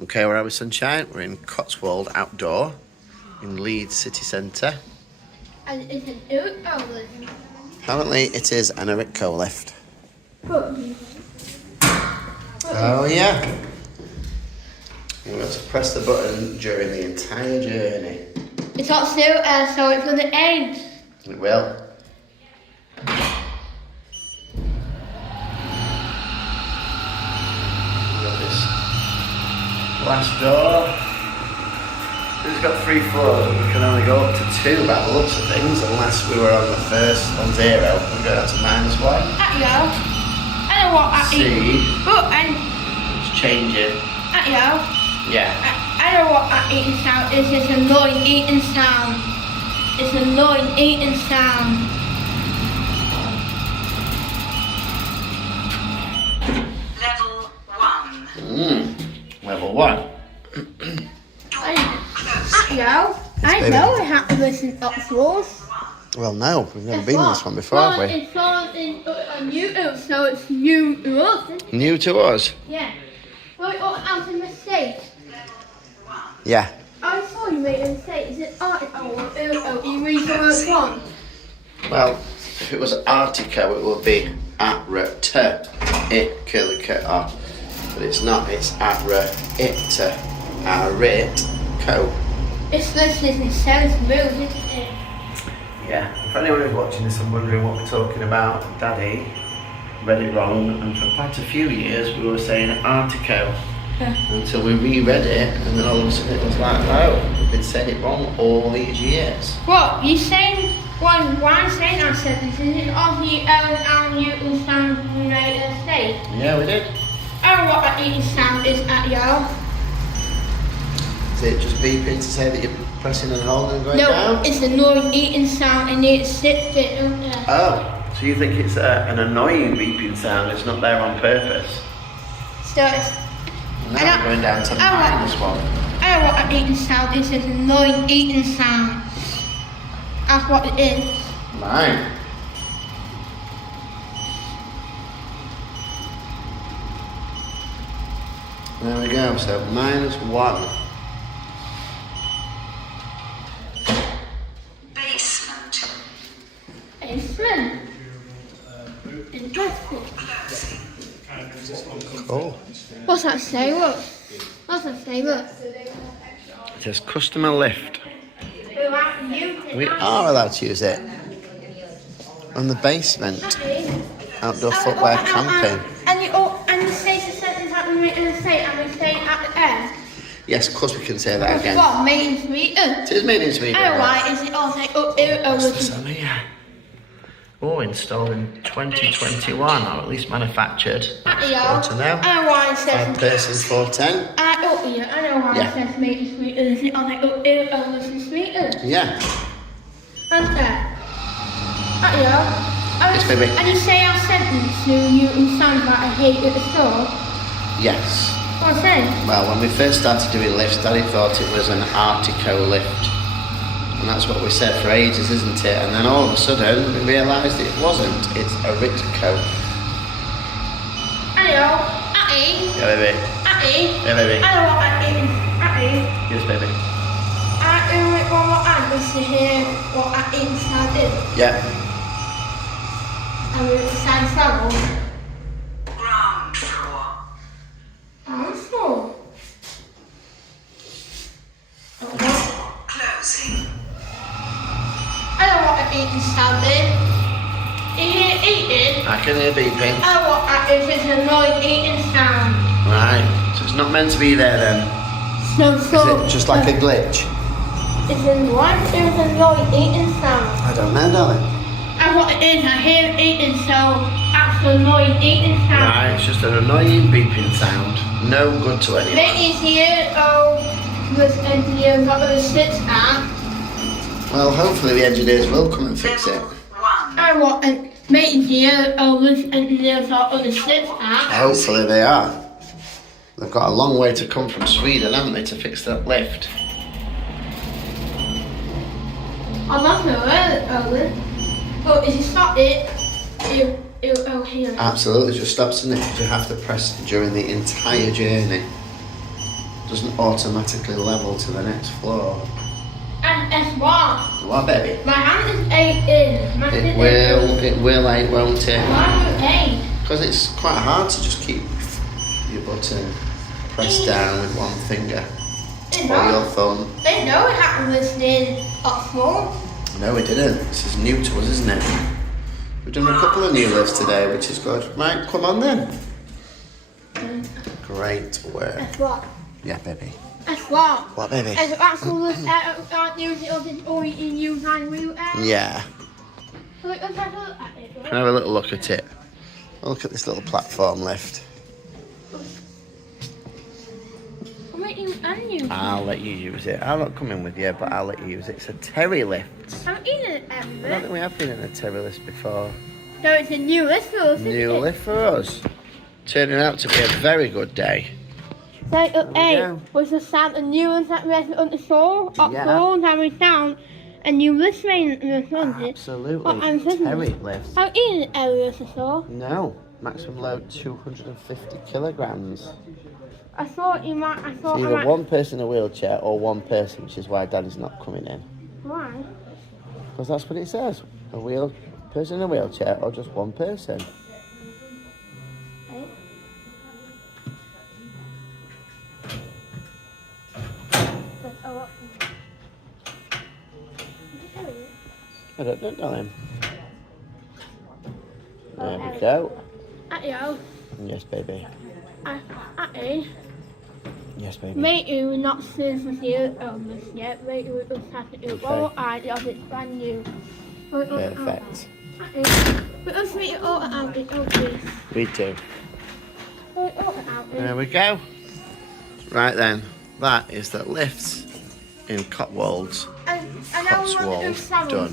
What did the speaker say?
Okay, where are we, sunshine? We're in Cotswold Outdoor in Leeds City Centre. And it's an Aritco lift. Apparently it is an Aritco lift. Oh yeah. You're going to press the button during the entire journey. It's not still so it's going to end. It will. Last door. It's got 3 floors, but we can only go up to 2 by the looks of things, unless we were on the first, on 0. We go down to -1. Yo. I don't want that. See? Oh, and It's changing. yo. Yeah. I don't want that eating sound. It's an annoying eating sound. It's an annoying eating sound. Level 1. Level 1. Yo. I baby. know I have to listen to Cotswold. Well, no, we've never been in this one before, have we? It's on YouTube, so it's new to us, isn't it? New to us? Yeah. Well, it ought to a mistake. Yeah. I saw you made a mistake. Is it Aritco or Aritco? You read the word wrong. Well, if it was Aritco, it would be Aritco. But it's not, it's Aritco. It's listening and sounds smooth, isn't it? Yeah, if anyone who's watching this and wondering what we're talking about, Daddy read it wrong, and for quite a few years we were saying Aritco until we reread it, and then all of a sudden it was like, no, we've been saying it wrong all these years. What? You saying one saying that sentence? Is it on the you sound made a mistake? Yeah, we did. I don't know what that eating sound is at y'all. Is it just beeping to say that you're pressing and holding and going No, down? it's an annoying eating sound and it sits it, don't it? Oh, so you think it's an annoying beeping sound, it's not there on purpose? So it's... Now we're going down to -1. I don't know what that eating sound is. It's an annoying eating sound. That's what it is. Right. There we go, so -1. Basement. Excellent. Interesting. Cool. What's that say? Look. What's that say? Look. It says customer lift. We're out to use it. We are allowed to use it. On the basement. Outdoor footwear camping. And you say the sentence that we make in the state and we say it at the end. Yes, of course we can say that again. What? Mating sweeter. It is made in Sweden. And why is it all say oh, Yeah. Oh, installed in 2021, or at least manufactured. Good to know. And why it says 5 persons, 410. I know why Yeah. it says mating sweeter. Is it all like oh, sweeter? Yeah. And that. Yes, baby. And you say our sentence to you in sound like I hate at the store. Yes. What's that? Well, when we first started doing lifts, Daddy thought it was an Aritco lift. And that's what we said for ages, isn't it? And then all of a sudden, we realised it wasn't. It's Aritco. Hello, Atty. Yeah, baby. Atty. Yeah, baby. I know what that is. Atty. Yes, baby. I do it one more time just to hear what that inside is. Yeah. And we sound trouble. Ground floor. Also. Closing. I know what that eating sound is. You hear eating? I can hear beeping. I know what that is. It's an annoying eating sound. Right. So it's not meant to be there then. So, Is it just like a glitch? It's an annoying eating sound. I don't know, darling. And what it is, I hear it eating, so that's an annoying eating sound. Right, it's just an annoying beeping sound. No good to anyone. Matey's here, was engineer got those sits at. Well, hopefully the engineers will come and fix it. Level 1. And what, and Matey's here, was engineers got other sits at. Hopefully they are. They've got a long way to come from Sweden, haven't they, to fix that lift? I'm not sure, Owen. Oh, is it stop it? Oh, here. Absolutely, just stops in it. You have to press during the entire journey. doesn't automatically level to the next floor. And guess what? What, baby? My hand is 8 in. My It will, won't it? Why would 8? Because it's quite hard to just keep your button pressed down with one finger. Or your thumb. They know it happened listening up small. No, we didn't. This is new to us, isn't it? We've done a couple of new lifts today, which is good. Right, come on then. Great work. Guess what? Yeah, baby. Guess what? What, baby? As an actual lift, can't use it or you can use hand wheel. Yeah. Let's have a look at it. Can I have a little look at it? Look at this little platform lift. I'll let you use it. I'll let you use it. I'll not come in with you, but I'll let you use it. It's a Terry lift. I'm in it I don't ever. think we have been in a Terry lift before. So it's a new lift for us, isn't New it? lift for us. Turning out to be a very good day. So up There we 8 go. was the sound of new ones that went on the floor. Up Yeah. floor, and we found a new lift main in the front. Absolutely. Oh, I'm thinking- Terry lift. How in the area before? No. Maximum load 250 kilograms. I thought you might. I thought It's I either might. one person in a wheelchair or one person, which is why Daddy's not coming in. Why? Because that's what it says. Person in a wheelchair or just one person. Right. That's a lot. I don't know, darling. There we go. Yo, Yes, baby. Yes, baby. mate, you not seen for you this yet. Mate, you will have to do Okay. all ideas. It's brand new. Perfect. But let's make it all out. It's okay. We do. All out. There we go. Right then, that is the lifts in Cotswolds. And I want to Cotswold do some. done.